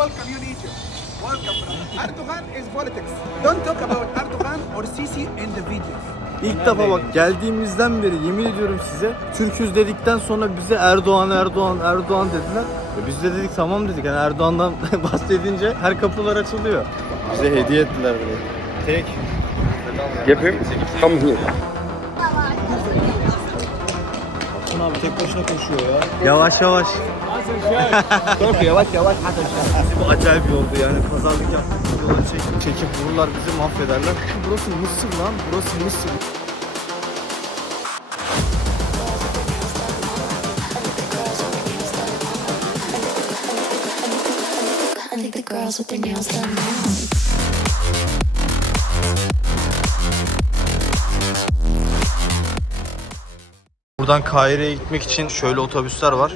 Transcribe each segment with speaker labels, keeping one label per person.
Speaker 1: welcome you in Egypt. Welcome, brother. Erdogan is politics. Don't talk about Erdogan or Sisi in the videos.
Speaker 2: İlk defa bak geldiğimizden beri yemin ediyorum size Türküz dedikten sonra bize Erdoğan Erdoğan Erdoğan dediler. E biz de dedik tamam dedik yani Erdoğan'dan bahsedince her kapılar açılıyor. Bize hediye ettiler burayı. Tek.
Speaker 3: Yapayım. Come here.
Speaker 2: Hasan abi tek başına koşuyor ya. Yavaş yavaş.
Speaker 1: Yavaş yavaş
Speaker 2: Bu acayip bir yoldu yani pazarlık yaptık. Yola çekip, çekip vururlar bizi mahvederler. Burası Mısır lan. Burası Mısır.
Speaker 4: I think the girls with their nails done now.
Speaker 2: Buradan Kahire'ye gitmek için şöyle otobüsler var.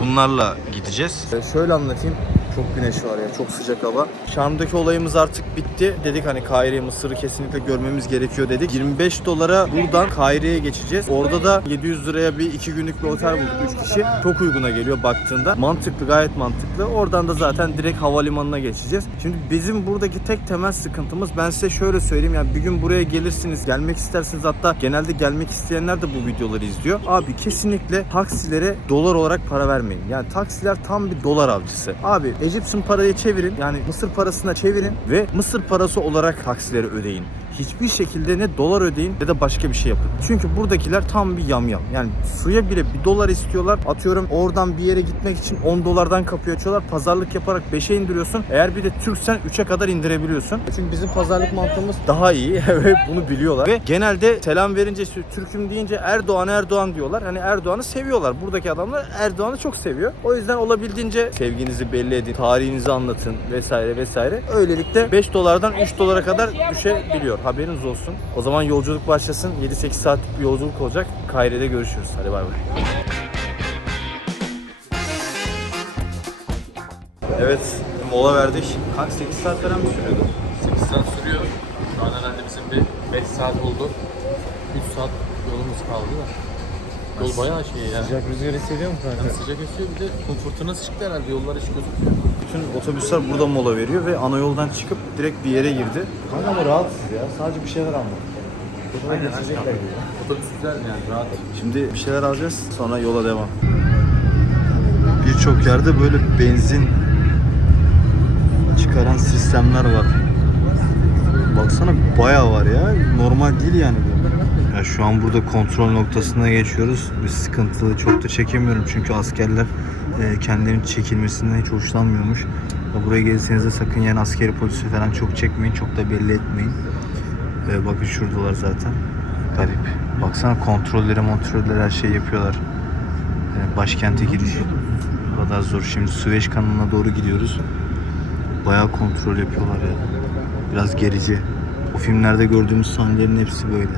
Speaker 2: Bunlarla gideceğiz. şöyle anlatayım. Çok güneş var ya, çok sıcak hava. Şarm'daki olayımız artık bitti. Dedik hani Kahire'yi, Mısır'ı kesinlikle görmemiz gerekiyor dedik. 25 dolara buradan Kahire'ye geçeceğiz. Orada da 700 liraya bir iki günlük bir otel bulduk 3 kişi. Çok uyguna geliyor baktığında. Mantıklı, gayet mantıklı. Oradan da zaten direkt havalimanına geçeceğiz. Şimdi bizim buradaki tek temel sıkıntımız ben size şöyle söyleyeyim. Yani bir gün buraya gelirsiniz, gelmek istersiniz. Hatta genelde gelmek isteyenler de bu videoları izliyor. Abi kesinlikle taksilere dolar olarak para vermeyin. Yani taksiler tam bir dolar avcısı. Abi Egyptian parayı çevirin. Yani Mısır parasına çevirin ve Mısır parası olarak taksileri ödeyin. Hiçbir şekilde ne dolar ödeyin ne de başka bir şey yapın. Çünkü buradakiler tam bir yamyam. Yani suya bile bir dolar istiyorlar. Atıyorum oradan bir yere gitmek için 10 dolardan kapıyı açıyorlar. Pazarlık yaparak 5'e indiriyorsun. Eğer bir de Türksen 3'e kadar indirebiliyorsun. Çünkü bizim pazarlık mantığımız daha iyi ve bunu biliyorlar. Ve genelde selam verince Türk'üm deyince Erdoğan Erdoğan diyorlar. Hani Erdoğan'ı seviyorlar. Buradaki adamlar Erdoğan'ı çok seviyor. O yüzden olabildiğince sevginizi belli edin, tarihinizi anlatın vesaire vesaire. Öylelikle 5 dolardan 3 dolara kadar düşebiliyor. Haberiniz olsun. O zaman yolculuk başlasın. 7-8 saatlik bir yolculuk olacak. Kaire'de görüşürüz. Hadi bay bay. Evet, mola verdik. Kanka 8 saat falan mı sürüyordu?
Speaker 5: 8 saat sürüyor. Şu an herhalde bizim bir 5 saat oldu. 3 saat yolumuz kaldı da. Yol bayağı şey ya.
Speaker 2: Sıcak rüzgar hissediyor musun kanka?
Speaker 5: Yani sıcak esiyor bir de kum fırtınası çıktı herhalde yollar hiç gözükmüyor.
Speaker 2: Bütün otobüsler burada mola veriyor ve ana yoldan çıkıp direkt bir yere girdi. Kanka ama rahatsız ya. Sadece bir şeyler almak.
Speaker 5: Aynen Otobüs güzel yani rahat.
Speaker 2: Şimdi bir şeyler alacağız sonra yola devam. Birçok yerde böyle benzin çıkaran sistemler var. Baksana bayağı var ya. Normal değil yani bu. Ya şu an burada kontrol noktasına geçiyoruz. Bir sıkıntılı çok da çekemiyorum çünkü askerler e, kendilerinin çekilmesinden hiç hoşlanmıyormuş. Ya buraya gelirseniz de sakın yani askeri polisi falan çok çekmeyin, çok da belli etmeyin. E, bakın şuradalar zaten. Garip. Baksana kontrolleri, kontrolleri her şey yapıyorlar. E, başkente giriş. Bu kadar zor. Şimdi Süveyş kanalına doğru gidiyoruz. Bayağı kontrol yapıyorlar ya. Biraz gerici. O filmlerde gördüğümüz sahnelerin hepsi böyle.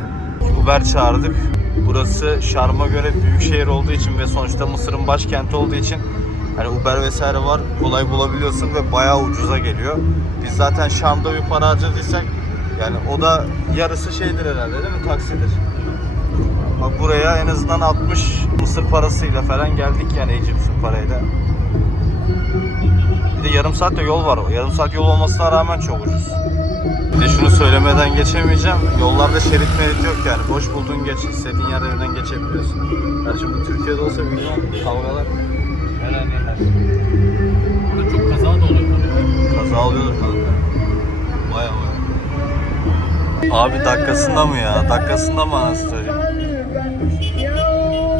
Speaker 2: Uber çağırdık. Burası Şarm'a göre büyük şehir olduğu için ve sonuçta Mısır'ın başkenti olduğu için hani Uber vesaire var kolay bulabiliyorsun ve bayağı ucuza geliyor. Biz zaten Şam'da bir para harcadıysak yani o da yarısı şeydir herhalde değil mi? Taksidir. Bak buraya en azından 60 Mısır parasıyla falan geldik yani Egyptian parayla. Bir de yarım saat de yol var. Yarım saat yol olmasına rağmen çok ucuz. De şunu söylemeden geçemeyeceğim. Yollarda şerit merit yok yani. Boş bulduğun geç, istediğin yerden geçebiliyorsun. Yani şimdi bu Türkiye'de olsa milyon kavgalar
Speaker 5: Herhalde her. Burada çok kaza da oluyor.
Speaker 2: kaza oluyordur kanka. Baya baya. Abi dakikasında mı ya? Dakikasında mı anasını?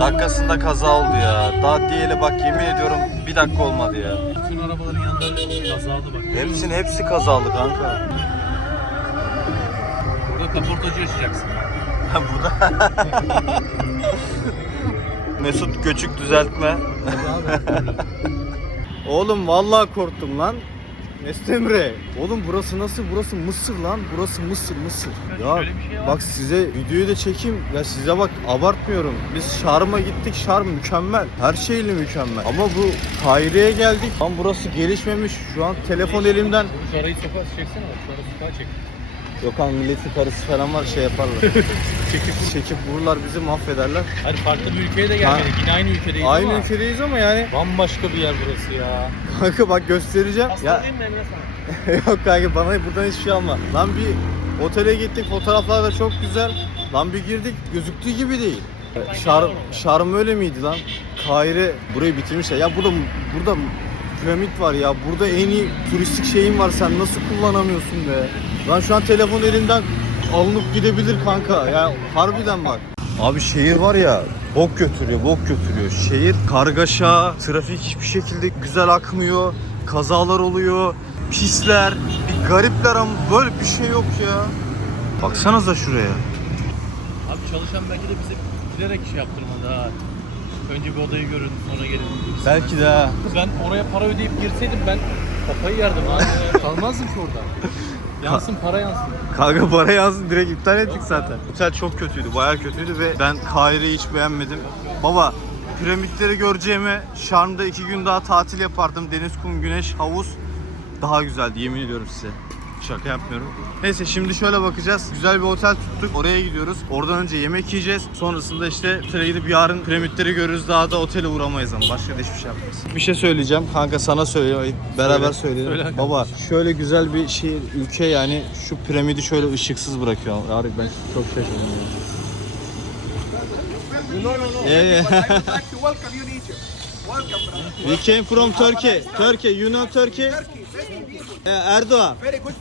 Speaker 2: Dakikasında kaza oldu ya. Daha diyeli bak yemin ediyorum bir dakika olmadı ya.
Speaker 5: Bütün arabaların yanında kazalı bak.
Speaker 2: Hepsinin hepsi kazalı kanka.
Speaker 5: Kaportacı açacaksın.
Speaker 2: Ha burada. Mesut göçük düzeltme. Oğlum vallahi korktum lan. Mesut Emre. Oğlum burası nasıl? Burası Mısır lan. Burası Mısır, Mısır. Ya
Speaker 5: şey
Speaker 2: bak size videoyu da çekeyim. Ya size bak abartmıyorum. Biz Şarm'a gittik. Şarm mükemmel. Her şeyle mükemmel. Ama bu Kahire'ye geldik. Lan burası gelişmemiş. Şu an telefon elimden.
Speaker 5: Şu arayı sokağa çeksene ara sokağa çek.
Speaker 2: Yok ama milletin karısı falan var şey yaparlar. çekip çekip vururlar bizi mahvederler.
Speaker 5: Hadi farklı bir ülkeye de gelmedik. Yine aynı ülkedeyiz
Speaker 2: Aynı
Speaker 5: ama.
Speaker 2: ülkedeyiz ama yani
Speaker 5: Bambaşka bir yer burası ya.
Speaker 2: kanka bak göstereceğim. Ya
Speaker 5: değil mi Emre sana?
Speaker 2: yok kanka bana buradan hiçbir şey alma. Lan bir otele gittik fotoğraflar da çok güzel. Lan bir girdik gözüktüğü gibi değil. Şarm, şarm öyle miydi lan? Kahire burayı bitirmişler. Ya burada burada piramit var ya. Burada en iyi turistik şeyin var. Sen nasıl kullanamıyorsun be? Lan şu an telefon elinden alınıp gidebilir kanka. Ya harbiden bak. Abi şehir var ya bok götürüyor, bok götürüyor. Şehir kargaşa, trafik hiçbir şekilde güzel akmıyor. Kazalar oluyor, pisler, bir garipler ama böyle bir şey yok ya. Baksanıza şuraya.
Speaker 5: Abi çalışan belki de bize bilerek şey yaptırmadı ha. Önce bir odayı görün sonra gelin.
Speaker 2: Belki de ha.
Speaker 5: Ben oraya para ödeyip girseydim ben kafayı yerdim ha. Kalmazdım ki orada. Yansın para yansın.
Speaker 2: Kanka para yazdı direkt iptal ettik zaten. Otel çok kötüydü, bayağı kötüydü ve ben Kahire'yi hiç beğenmedim. Baba piramitleri göreceğime Şarm'da iki gün daha tatil yapardım. Deniz, kum, güneş, havuz daha güzeldi yemin ediyorum size. Şaka yapmıyorum. Neyse şimdi şöyle bakacağız. Güzel bir otel tuttuk. Oraya gidiyoruz. Oradan önce yemek yiyeceğiz. Sonrasında işte otele gidip yarın piramitleri görürüz. Daha da otele uğramayız ama başka da hiçbir şey yapmayız. Bir şey söyleyeceğim. Kanka sana söyleyeyim. Beraber
Speaker 5: Söyle.
Speaker 2: söyleyelim.
Speaker 5: Söyle.
Speaker 2: Baba şöyle güzel bir şey ülke yani şu piramidi şöyle ışıksız bırakıyor. Abi ben çok şaşırdım ya.
Speaker 1: No, no, no.
Speaker 2: Yeah, yeah.
Speaker 1: Welcome brother.
Speaker 2: We came from Turkey. Turkey, you know Turkey?
Speaker 1: Turkey, very beautiful.
Speaker 2: Uh, Erdoğan.
Speaker 1: Very good.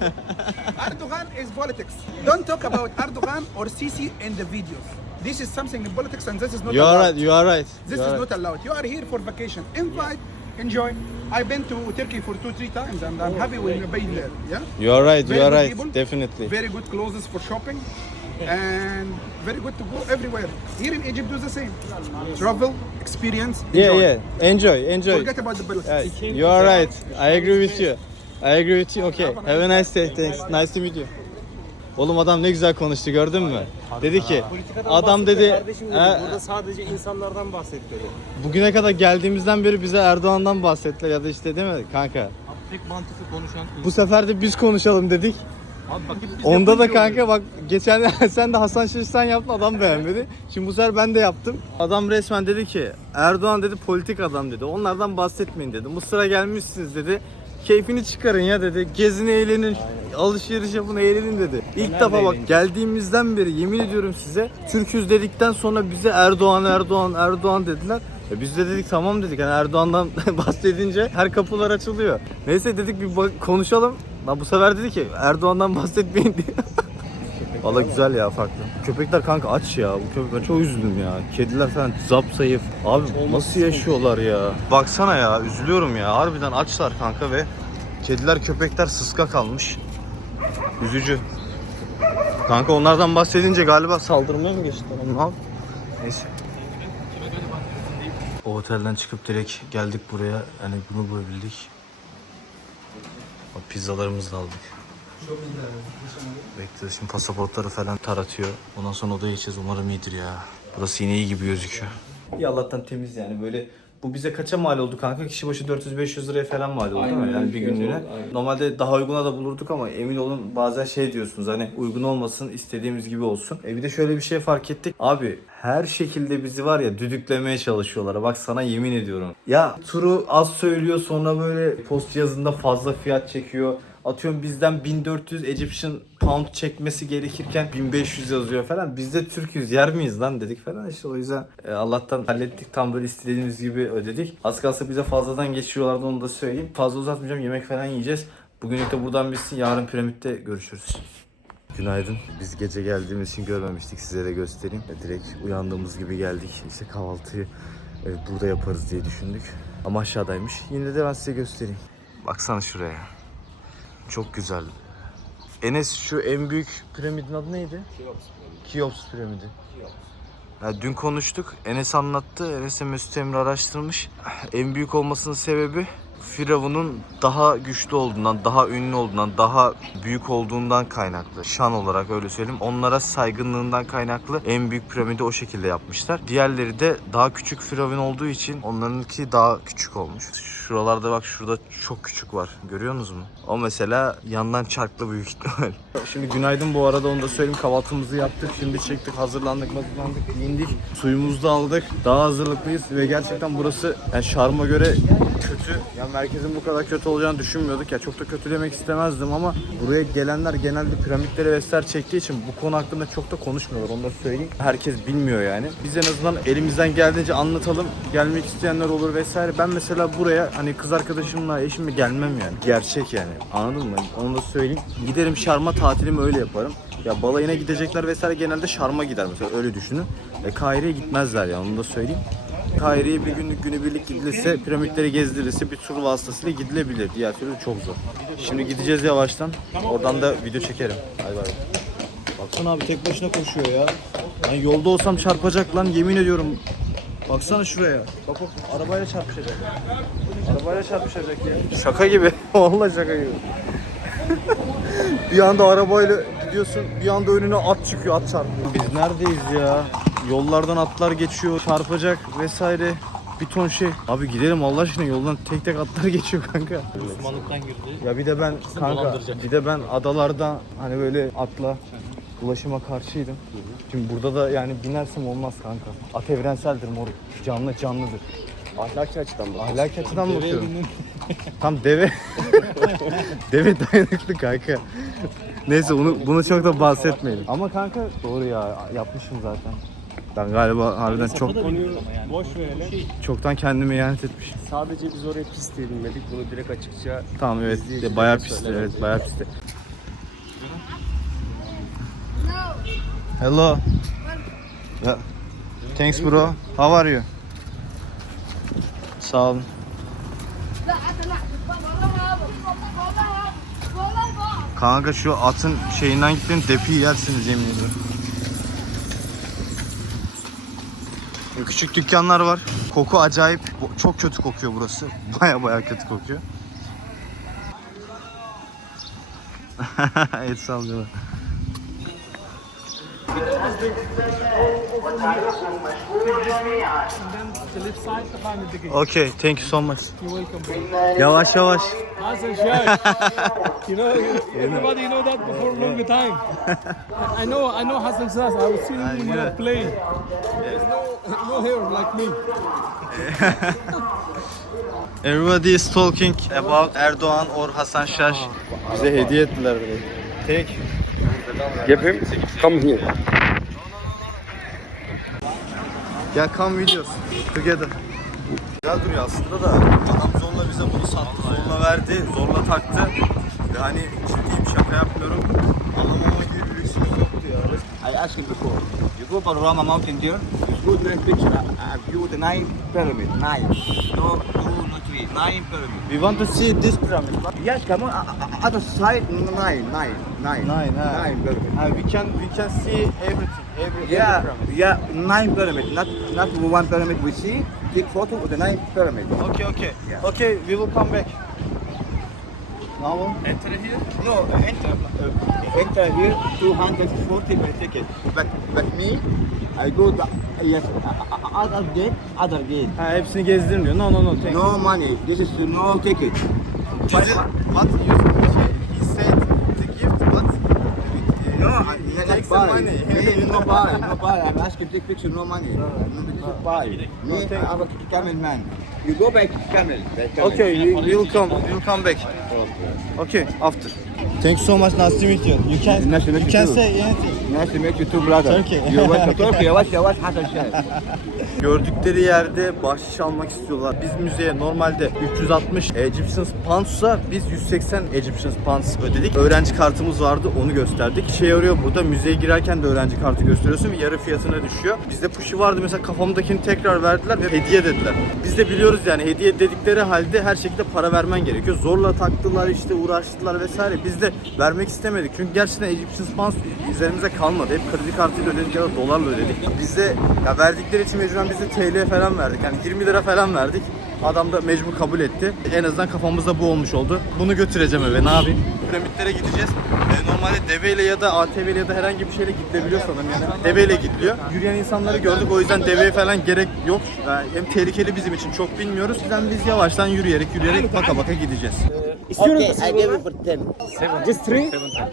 Speaker 1: Erdogan is politics. Don't talk about Erdogan or Sisi in the videos. This is something in politics and this is not
Speaker 2: You are
Speaker 1: allowed.
Speaker 2: right, you are right.
Speaker 1: This
Speaker 2: You
Speaker 1: is
Speaker 2: are
Speaker 1: not allowed. You are here for vacation. Invite, enjoy. I've been to Turkey for two, three times and I'm happy when you've been there. Yeah?
Speaker 2: You are right, you
Speaker 1: Very
Speaker 2: are
Speaker 1: good
Speaker 2: right.
Speaker 1: people.
Speaker 2: Definitely.
Speaker 1: Very good clothes for shopping. And very good to go everywhere. Here in Egypt, do the same. Travel, experience,
Speaker 2: Yeah,
Speaker 1: enjoy.
Speaker 2: yeah. Enjoy, enjoy.
Speaker 1: Forget about the politics.
Speaker 2: Yeah, you are right. I agree with you. I agree with you. Okay. Have a nice day. Thanks. Nice to meet you. Oğlum adam ne güzel konuştu gördün mü? Dedi ki adam dedi "E,
Speaker 6: Burada sadece insanlardan bahsetti.
Speaker 2: bugüne kadar geldiğimizden beri bize Erdoğan'dan bahsettiler ya da işte değil mi kanka?
Speaker 5: Tek mantıklı konuşan
Speaker 2: Bu sefer de biz konuşalım dedik.
Speaker 5: Abi bak hep biz
Speaker 2: Onda da
Speaker 5: yapınca
Speaker 2: kanka
Speaker 5: oluyor.
Speaker 2: bak geçen sen de Hasan Şaşırsan yaptın adam beğenmedi. Şimdi bu sefer ben de yaptım. Adam resmen dedi ki Erdoğan dedi politik adam dedi. Onlardan bahsetmeyin dedi. Mısır'a gelmişsiniz dedi. Keyfini çıkarın ya dedi. Gezin eğlenin. Alışveriş yapın eğlenin dedi. İlk defa bak geldiğimizden beri yemin ediyorum size Türküz dedikten sonra bize Erdoğan Erdoğan Erdoğan dediler. E biz de dedik tamam dedik. Yani Erdoğan'dan bahsedince her kapılar açılıyor. Neyse dedik bir bak- konuşalım. Lan bu sefer dedi ki Erdoğan'dan bahsetmeyin diye. Valla güzel ya farklı. Köpekler kanka aç ya. Bu köpek ben çok üzüldüm ya. Kediler falan zap zayıf. Abi nasıl yaşıyorlar ya? Baksana ya üzülüyorum ya. Harbiden açlar kanka ve kediler köpekler sıska kalmış. Üzücü. Kanka onlardan bahsedince galiba saldırmaya mı geçtiler? Ne yap- Neyse. O otelden çıkıp direkt geldik buraya. Yani bunu bulabildik. Bak pizzalarımızı da aldık. Bekliyoruz şimdi pasaportları falan taratıyor. Ondan sonra odaya geçeceğiz. Umarım iyidir ya. Burası yine iyi gibi gözüküyor. İyi Allah'tan temiz yani böyle bu bize kaça mal oldu kanka? Kişi başı 400-500 liraya falan mal oldu değil mi? Yani bir günlüğüne. Normalde daha uyguna da bulurduk ama emin olun bazen şey diyorsunuz hani uygun olmasın istediğimiz gibi olsun. E bir de şöyle bir şey fark ettik. Abi her şekilde bizi var ya düdüklemeye çalışıyorlar. Bak sana yemin ediyorum. Ya turu az söylüyor sonra böyle post yazında fazla fiyat çekiyor. Atıyorum bizden 1400 Egyptian pound çekmesi gerekirken 1500 yazıyor falan. Biz de Türk'üz yer miyiz lan dedik falan işte o yüzden e, Allah'tan hallettik tam böyle istediğimiz gibi ödedik. Az kalsa bize fazladan geçiyorlardı onu da söyleyeyim. Fazla uzatmayacağım yemek falan yiyeceğiz. Bugünlük de buradan bitsin yarın piramitte görüşürüz. Günaydın. Biz gece geldiğimiz için görmemiştik. Size de göstereyim. E, Direkt uyandığımız gibi geldik. İşte kahvaltıyı e, burada yaparız diye düşündük. Ama aşağıdaymış. Yine de ben size göstereyim. Baksana şuraya. Çok güzel. Enes şu en büyük piramidin adı neydi? Keops piramidi. Keops piramidi. Ya dün konuştuk. Enes anlattı. Enes'e Mesut Emre araştırmış. En büyük olmasının sebebi Firavun'un daha güçlü olduğundan, daha ünlü olduğundan, daha büyük olduğundan kaynaklı. Şan olarak öyle söyleyeyim. Onlara saygınlığından kaynaklı en büyük piramidi o şekilde yapmışlar. Diğerleri de daha küçük Firavun olduğu için onlarınki daha küçük olmuş. Şuralarda bak şurada çok küçük var. Görüyorsunuz mu? O mesela yandan çarklı büyük ihtimal. Şimdi günaydın bu arada onu da söyleyeyim. Kahvaltımızı yaptık. Şimdi çektik. Hazırlandık, hazırlandık. Giyindik. Suyumuzu da aldık. Daha hazırlıklıyız ve gerçekten burası yani Şarm'a göre kötü. Yani merkezin bu kadar kötü olacağını düşünmüyorduk. Ya çok da kötü demek istemezdim ama buraya gelenler genelde piramitleri vesaire çektiği için bu konu hakkında çok da konuşmuyorlar. Onu da söyleyeyim. Herkes bilmiyor yani. Biz en azından elimizden geldiğince anlatalım. Gelmek isteyenler olur vesaire. Ben mesela buraya hani kız arkadaşımla eşimle gelmem yani. Gerçek yani. Anladın mı? Onu da söyleyeyim. Giderim Şarm'a tatilimi öyle yaparım. Ya balayına gidecekler vesaire genelde Şarm'a gider mesela öyle düşünün. E Kahire'ye gitmezler ya onu da söyleyeyim. Kahire'ye bir günlük günübirlik gidilirse, piramitleri gezdirilirse bir tur vasıtasıyla gidilebilir. Diğer türlü çok zor. Şimdi gideceğiz yavaştan. Oradan da video çekerim. Hadi bay bay. Baksana abi tek başına koşuyor ya. Ben yolda olsam çarpacak lan yemin ediyorum. Baksana şuraya. Bak bak arabayla çarpışacak. Arabayla çarpışacak ya. Şaka gibi. Vallahi şaka gibi. bir anda arabayla gidiyorsun, bir anda önüne at çıkıyor, at çarpıyor. Biz neredeyiz ya? Yollardan atlar geçiyor, çarpacak vesaire. Bir ton şey. Abi gidelim Allah aşkına yoldan tek tek atlar geçiyor kanka.
Speaker 5: Osmanlıktan girdi.
Speaker 2: Ya bir de ben kanka
Speaker 5: dolandıracak.
Speaker 2: bir de ben adalarda hani böyle atla ulaşıma karşıydım. Şimdi burada da yani binersem olmaz kanka. At evrenseldir moruk. Canlı canlıdır.
Speaker 3: Ahlaki açıdan bak.
Speaker 2: Ahlaki açıdan bakıyorum. Tam deve. deve dayanıklı kanka. Neyse bunu bunu çok da bahsetmeyelim. Ama kanka doğru ya yapmışım zaten. Ben galiba harbiden çok
Speaker 3: Konuyu boş verelim.
Speaker 2: çoktan kendime ihanet etmişim.
Speaker 3: Sadece biz oraya pist diye. Bunu direkt açıkça
Speaker 2: Tamam evet
Speaker 3: İzleyicilerine
Speaker 2: bayağı pisti evet bayağı pisti. Hello. Yeah. Thanks bro. How are you? Sağ olun. Kanka şu atın şeyinden gittin depi yersiniz yemin ediyorum. Küçük dükkanlar var. Koku acayip. Çok kötü kokuyor burası. Baya baya kötü kokuyor. Et sallıyorlar. Okay, thank you so much. Yavaş yavaş.
Speaker 6: Hasan Sheikh. you know, everybody know that before long time. I know, I know Hassan Shah. I was seeing him when I
Speaker 2: yeah.
Speaker 6: There's no, no hair like me.
Speaker 2: Everybody is talking about Erdoğan or Hasan Şaş. Bize hediye ettiler. Thank you.
Speaker 3: Yapayım. Come here.
Speaker 2: Gel come videos together. Güzel duruyor aslında da adam zorla bize bunu sattı, zorla verdi, zorla taktı. Ve hani ciddiyim şaka yapmıyorum. Alamama gibi bir lüksümüz yoktu ya.
Speaker 7: I asked him before. You go panorama mountain there. It's good great picture. I, view the nine pyramid. Nine. No two, no three. Nine pyramid.
Speaker 2: We want to see this pyramid.
Speaker 7: Yes, come on. Other side, nine, nine, nine.
Speaker 2: Nine, ha.
Speaker 7: Nine pyramid.
Speaker 2: Uh, we can we can see everything, every, every
Speaker 7: Yeah,
Speaker 2: pyramid.
Speaker 7: yeah, nine pyramid. Not not one pyramid we see. Take photo of the nine pyramid.
Speaker 2: Okay, okay.
Speaker 7: Yeah.
Speaker 2: Okay, we will come back. Now,
Speaker 7: No, enter, uh, enter here. Two hundred forty per ticket. But but me, I go the yes uh, uh, other gate, other gate.
Speaker 2: ha, hepsini gezdirin diyor. No, no, no. Thank
Speaker 7: No money. This is no ticket.
Speaker 2: What what you he said the gift but
Speaker 7: No, I, yeah,
Speaker 2: takes
Speaker 7: buy.
Speaker 2: the money.
Speaker 7: No buy, no buy. I'm asking take picture, no money. No, is buy. Me, I am a camel man. You go back camel.
Speaker 2: Okay, we will come. Will come back. Okay, after. Thanks so much. Nice to meet you. You can
Speaker 7: Nice to meet
Speaker 2: you
Speaker 7: you
Speaker 2: can
Speaker 7: too.
Speaker 2: say anything.
Speaker 7: Nice to meet you too, brother.
Speaker 2: Turkey.
Speaker 7: You're welcome. Turkey. What's what's Hassan Sheikh?
Speaker 2: Gördükleri yerde bahşiş almak istiyorlar. Biz müzeye normalde 360 Egyptian Pounds'a biz 180 Egyptian Pounds ödedik. Öğrenci kartımız vardı onu gösterdik. İşe yarıyor burada. Müzeye girerken de öğrenci kartı gösteriyorsun ve yarı fiyatına düşüyor. Bizde puşu vardı mesela kafamdakini tekrar verdiler ve hediye dediler. Biz de biliyoruz yani hediye dedikleri halde her şekilde para vermen gerekiyor. Zorla taktılar işte uğraştılar vesaire. Biz vermek istemedik. Çünkü gerçekten Egyptian Pounds üzerimize kalmadı. Hep kredi kartıyla ödedik ya da dolarla ödedik. Biz ya verdikleri için mecburen biz TL falan verdik. Yani 20 lira falan verdik. Adam da mecbur kabul etti. En azından kafamızda bu olmuş oldu. Bunu götüreceğim eve. Ne yapayım? Piramitlere gideceğiz. Ee, normalde deveyle ya da ATV ile ya da herhangi bir şeyle gidilebiliyor sanırım yani. Deveyle gidiliyor. Yürüyen insanları gördük o yüzden deveye falan gerek yok. Yani hem tehlikeli bizim için çok bilmiyoruz. O yüzden biz yavaştan yürüyerek yürüyerek baka baka gideceğiz.
Speaker 7: Okay, I give you for 10.
Speaker 3: Seven, Just three? Seven, ten.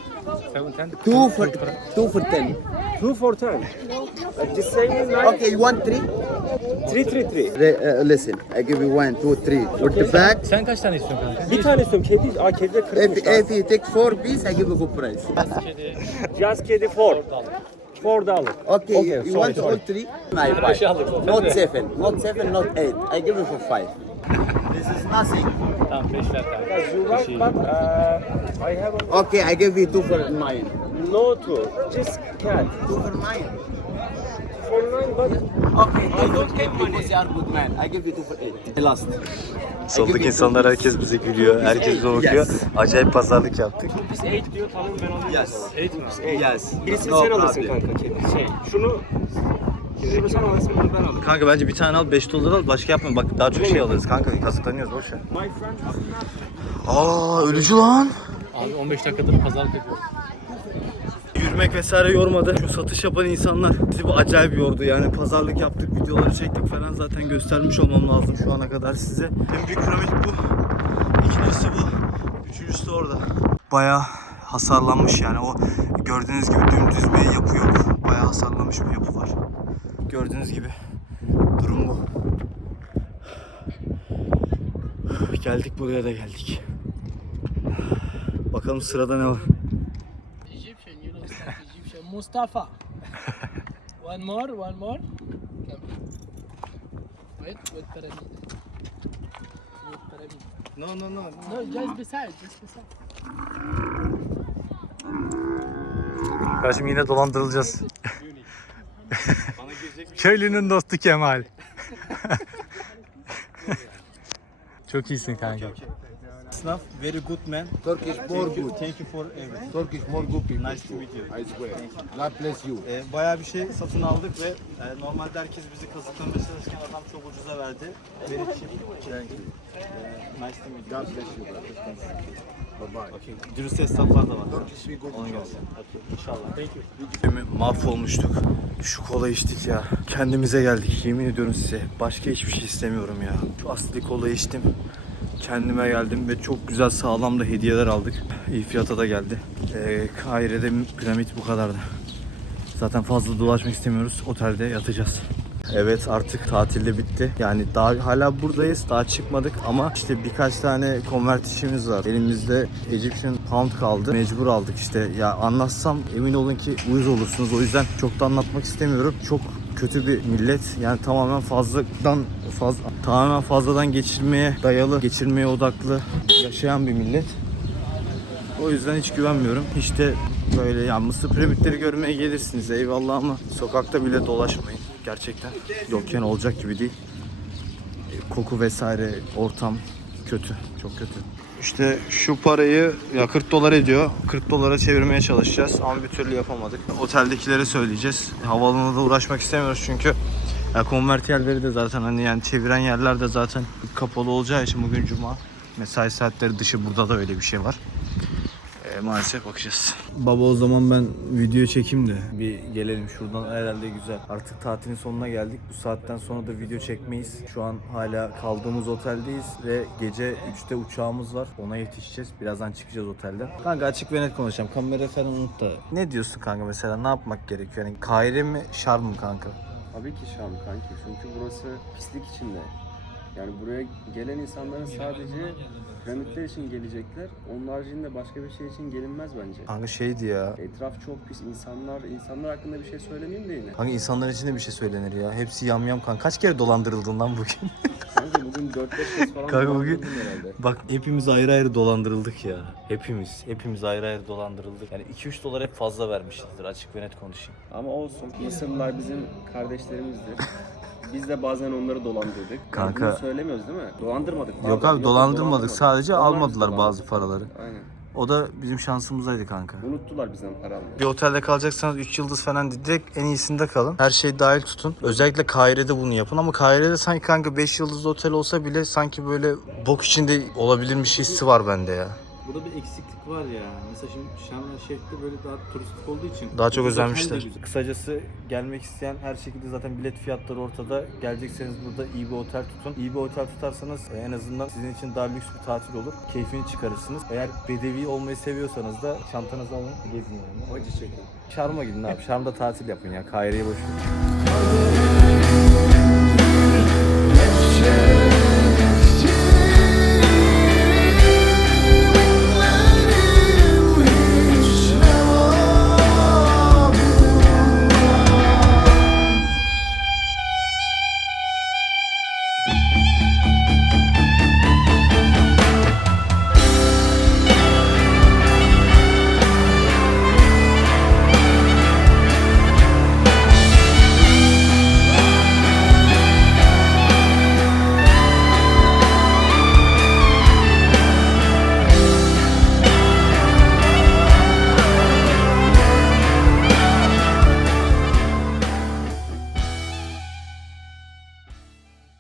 Speaker 3: Seven, ten.
Speaker 7: Two for, two for 10.
Speaker 3: Two for ten. Uh, just say me nine.
Speaker 7: Okay, you want three?
Speaker 3: Three, three, three.
Speaker 7: Re- uh, listen, I give you one, two, three. For the back,
Speaker 5: Sen kaç tane istiyorsun kanka?
Speaker 3: Bir tane istiyorum. Kedi. Aa kedi de
Speaker 7: if,
Speaker 3: kırılmış.
Speaker 7: if you take four piece, I give you good price.
Speaker 3: Just kedi four. Four dollar.
Speaker 7: Okay,
Speaker 3: Okay,
Speaker 7: you
Speaker 3: sorry,
Speaker 7: want
Speaker 3: sorry.
Speaker 7: all three? My five. Not seven, not seven, not eight. I give you for five. This is nothing.
Speaker 5: Tamam 5 ver kanka.
Speaker 3: You right, but uh, I have a,
Speaker 7: Okay, I give you two for nine.
Speaker 3: no two. Just cat.
Speaker 7: Two for nine.
Speaker 3: For nine, but
Speaker 7: Okay, I don't give money. Because you are good man. I give you two for eight. Last.
Speaker 2: Soldaki insanlar herkes bize gülüyor. Herkes bize bakıyor.
Speaker 7: Yes.
Speaker 2: Acayip pazarlık yaptık.
Speaker 3: biz eight diyor tamam ben alayım.
Speaker 7: Yes.
Speaker 3: Eight mi?
Speaker 7: Yes.
Speaker 3: Birisini
Speaker 7: No
Speaker 3: sen alırsın kanka. Şey, şunu sen alırsın bunu ben alayım.
Speaker 2: Kanka bence bir tane al 5 dolar al başka yapma bak daha çok şey alırız kanka kazıklanıyoruz boş ver. Aa ölücü lan.
Speaker 5: Abi 15 dakikadır pazarlık yapıyoruz.
Speaker 2: Yürümek vesaire yormadı. Şu satış yapan insanlar bizi bu acayip yordu yani. Pazarlık yaptık, videoları çektik falan zaten göstermiş olmam lazım şu ana kadar size. En büyük piramit bu. İkincisi bu. Üçüncüsü de orada. Baya hasarlanmış yani o gördüğünüz gibi dümdüz bir yapı yok. Baya hasarlanmış bir yapı var. Gördüğünüz gibi durum bu. Geldik buraya da geldik. Bakalım sırada ne var?
Speaker 6: Egyptian, you know, Egyptian. Mustafa. one more, one more. Come. Wait, with pyramid. With pyramid.
Speaker 2: No no no.
Speaker 6: No, just beside, just beside.
Speaker 5: Kardeşim yine dolandırılacağız. Köylünün dostu Kemal. Çok iyisin kanka.
Speaker 2: Snuff, very good man.
Speaker 7: Turkish more good.
Speaker 2: Thank you for everything.
Speaker 7: Turkish more good people.
Speaker 2: Nice to meet you.
Speaker 7: I swear. God bless you.
Speaker 2: Ee, bayağı bir şey satın aldık ve e, normalde herkes bizi kazıklamaya çalışırken adam çok ucuza verdi. Very cheap. Thank you. Ee, nice to meet you.
Speaker 7: God bless you.
Speaker 2: Okay. Dürüst esnaflar da var. Onu gelsin. Okay. İnşallah. Thank you. Mahvolmuştuk. Şu kola içtik ya. Kendimize geldik. Yemin ediyorum size. Başka hiçbir şey istemiyorum ya. Şu asli kola içtim. Kendime geldim ve çok güzel sağlam da hediyeler aldık. İyi fiyata da geldi. Ee, Kahire'de piramit bu kadardı. Zaten fazla dolaşmak istemiyoruz. Otelde yatacağız. Evet artık tatilde bitti. Yani daha hala buradayız. Daha çıkmadık ama işte birkaç tane convert işimiz var. Elimizde Egyptian pound kaldı. Mecbur aldık işte. Ya anlatsam emin olun ki uyuz olursunuz. O yüzden çok da anlatmak istemiyorum. Çok kötü bir millet. Yani tamamen fazladan fazla tamamen fazladan geçirmeye dayalı, geçirmeye odaklı yaşayan bir millet. O yüzden hiç güvenmiyorum. De böyle ya Mısır piramitleri görmeye gelirsiniz eyvallah ama sokakta bile dolaşmayın. Gerçekten yokken olacak gibi değil. E, Koku vesaire ortam kötü. Çok kötü. İşte şu parayı ya 40 dolar ediyor. 40 dolara çevirmeye çalışacağız ama bir türlü yapamadık. Oteldekilere söyleyeceğiz. Havaalanına da uğraşmak istemiyoruz çünkü ya konvert yerleri de zaten hani yani çeviren yerler de zaten kapalı olacağı için bugün cuma. Mesai saatleri dışı burada da öyle bir şey var. E, maalesef bakacağız. Baba o zaman ben video çekeyim de bir gelelim şuradan herhalde güzel. Artık tatilin sonuna geldik. Bu saatten sonra da video çekmeyiz. Şu an hala kaldığımız oteldeyiz ve gece 3'te uçağımız var. Ona yetişeceğiz. Birazdan çıkacağız otelden. Kanka açık ve net konuşacağım. Kamera falan unut da. Ne diyorsun kanka mesela? Ne yapmak gerekiyor? Yani Kahire mi, Şarm mı kanka?
Speaker 3: Tabii ki Şam kanki çünkü burası pislik içinde. Yani buraya gelen insanların sadece piramitler için gelecekler. Onun haricinde başka bir şey için gelinmez bence.
Speaker 2: Kanka şeydi ya.
Speaker 3: Etraf çok pis. insanlar insanlar hakkında bir şey söylemeyeyim de yine.
Speaker 2: Kanka insanlar için de bir şey söylenir ya. Hepsi yamyam kanka. Kaç kere dolandırıldın lan bugün?
Speaker 3: Kanka bugün 4-5 kez falan
Speaker 2: Kanka bugün-
Speaker 3: herhalde.
Speaker 2: Bak hepimiz ayrı ayrı dolandırıldık ya. Hepimiz. Hepimiz ayrı ayrı dolandırıldık. Yani 2-3 dolar hep fazla vermişizdir açık ve net konuşayım.
Speaker 3: Ama olsun. Mısırlılar bizim kardeşlerimizdir. Biz de bazen onları dolandırdık. Yani
Speaker 2: Kanka-
Speaker 3: bunu söylemiyoruz değil mi? Dolandırmadık.
Speaker 2: Yok abi dolandırmadık sadece
Speaker 3: Onlar bizi
Speaker 2: almadılar bazı paraları.
Speaker 3: Aynen.
Speaker 2: O da bizim şansımızdaydı kanka.
Speaker 3: Unuttular bizden para almayı.
Speaker 2: Bir otelde kalacaksanız 3 yıldız falan değil, direkt en iyisinde kalın. Her şey dahil tutun. Özellikle Kahire'de bunu yapın ama Kahire'de sanki kanka 5 yıldızlı otel olsa bile sanki böyle bok içinde olabilirmiş hissi var bende ya.
Speaker 8: Burada bir eksiklik var ya. Mesela şimdi Şarm Şeyh'te böyle daha turistik olduğu için
Speaker 2: Daha çok özenmişler. Kısacası gelmek isteyen her şekilde zaten bilet fiyatları ortada. Gelecekseniz burada iyi bir otel tutun. İyi bir otel tutarsanız e, en azından sizin için daha lüks bir tatil olur. Keyfini çıkarırsınız. Eğer bedevi olmayı seviyorsanız da çantanızı alın gezin yani.
Speaker 3: Acı çekin.
Speaker 2: Şarm'a gidin abi. Şarm'da tatil yapın ya. Kahire'yi boş verin.